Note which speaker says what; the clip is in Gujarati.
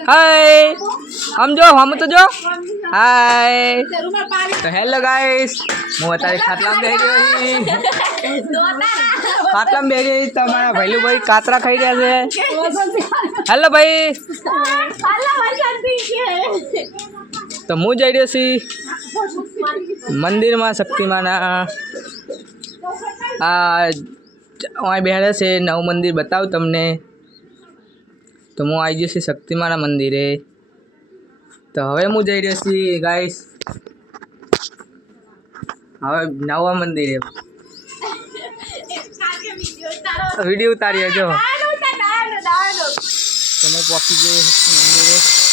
Speaker 1: હાય સમજો હમ તો જો હાય તો હેલો ગાઈસ હું અત્યારે ખાટલામાં બે રહ્યો ખાટલામાં બેસી રહ્યો તમારા ભાઈલું ભાઈ કાતરા ખાઈ રહ્યા છે હેલો ભાઈ તો હું જઈ રહ્યો છી મંદિરમાં શક્તિમાના આ અહીં બેઠા છે નવું મંદિર બતાવું તમને તો હું આવી ગયો છું શક્તિમાના મંદિરે. તો હવે હું જઈ રહ્યો છું ગાઈસ હવે નવા મંદિરે. વીડિયો ઉતાર્યો જો. તમે પહોંચી ગયો મંદિરે.